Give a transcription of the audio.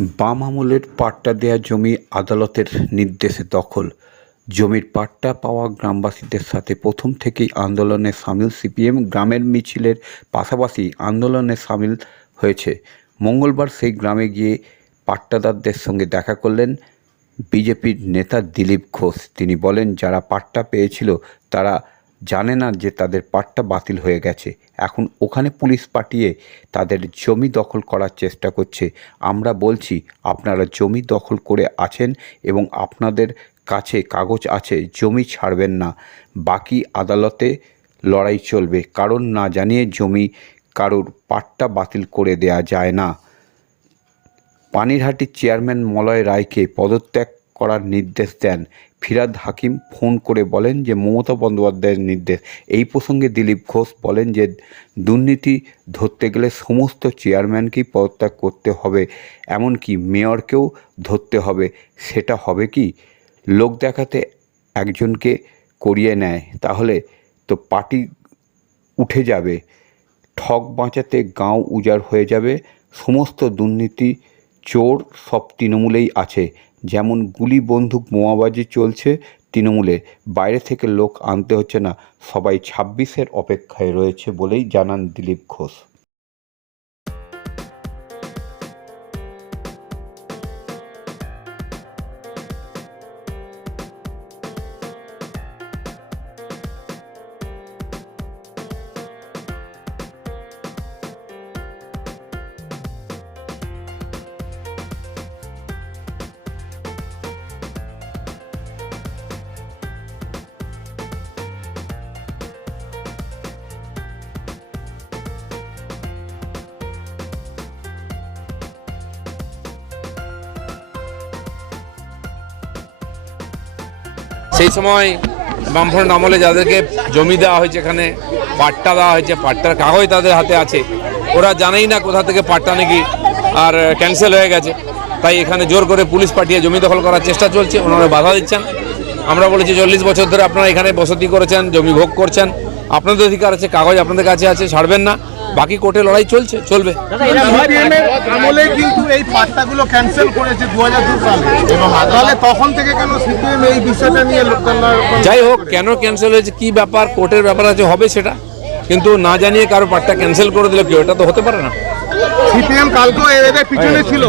বাম আমলের পাট্টা দেয়া জমি আদালতের নির্দেশে দখল। জমির পাট্টা পাওয়া গ্রামবাসীদের সাথে প্রথম থেকেই আন্দোলনে সামিল সিপিএম গ্রামের মিছিলের পাশাপাশি আন্দোলনে সামিল হয়েছে। মঙ্গলবার সেই গ্রামে গিয়ে পাট্টাদারদের সঙ্গে দেখা করলেন বিজেপির নেতা দিলীপ ঘোষ। তিনি বলেন, যারা পাট্টা পেয়েছিল তারা জানে না যে তাদের পাট্টা বাতিল হয়ে গেছে। এখন ওখানে পুলিশ পাঠিয়ে তাদের জমি দখল করার চেষ্টা করছে। আমরা বলছি, আপনারা জমি দখল করে আছেন এবং আপনাদের কাছে কাগজ আছে, জমি ছাড়বেন না। বাকি আদালতে লড়াই চলবে। কারণ না জানিয়ে জমি কারোর পাট্টা বাতিল করে দেয়া যায় না। পানিরহাটির চেয়ারম্যান মলয় রায়কে পদত্যাগ করার নির্দেশ দেন। ফিরাদ হাকিম ফোন করে বলেন যে, মমতা বন্দ্যোপাধ্যায়ের নির্দেশ। এই প্রসঙ্গে দিলীপ ঘোষ বলেন যে, দুর্নীতি ধরতে গেলে সমস্ত চেয়ারম্যানকেই পদত্যাগ করতে হবে। এমনকি মেয়রকেও ধরতে হবে। সেটা হবে কি? লোক দেখাতে একজনকে করিয়ে নেয়, তাহলে তো পার্টি উঠে যাবে। ঠক বাঁচাতে গাঁও উজাড় হয়ে যাবে। সমস্ত দুর্নীতি চোর সব তৃণমূলেই আছে। যেমন গুলি বন্দুক বোমাবাজি চলছে তৃণমূলে, বাইরে থেকে লোক আনতে হচ্ছে না, সবাই ছাব্বিশের অপেক্ষায় রয়েছে বলেই জানান দিলীপ ঘোষ। সেই সময় বামফ্রন্ট আমলে যাদেরকে জমি দেওয়া হয়েছে এখানে, পাট্টা দেওয়া হয়েছে, পাট্টার কাগজ তাদের হাতে আছে। ওরা জানেই না কোথা থেকে পাট্টা নাকি আর ক্যান্সেল হয়ে গেছে। তাই এখানে জোর করে পুলিশ পাঠিয়ে জমি দখল করার চেষ্টা চলছে, ওনারা বাধা দিচ্ছেন। আমরা বলেছি চল্লিশ বছর ধরে আপনারা এখানে বসতি করেছেন, জমি ভোগ করছেন। আপনাদের অধিকার আছে, কাগজ আপনাদের কাছে আছে, ছাড়বেন না। বাকি কোর্টে লড়াই চলছে চলবে। আমলে কিন্তু এই পাট্টাগুলো ক্যান্সেল করেছে দু সালে। তাহলে তখন থেকে কেন সিপিএম এই বিষয়টা নিয়ে যাই হোক কেন ক্যান্সেল হয়েছে কি ব্যাপার কোর্টের ব্যাপার আছে হবে সেটা। কিন্তু না জানিয়ে কারও পাট্টা ক্যান্সেল করে দিলে কেউ এটা তো হতে পারে না। সিপিএম কালকেও এদের পিছনে ছিল।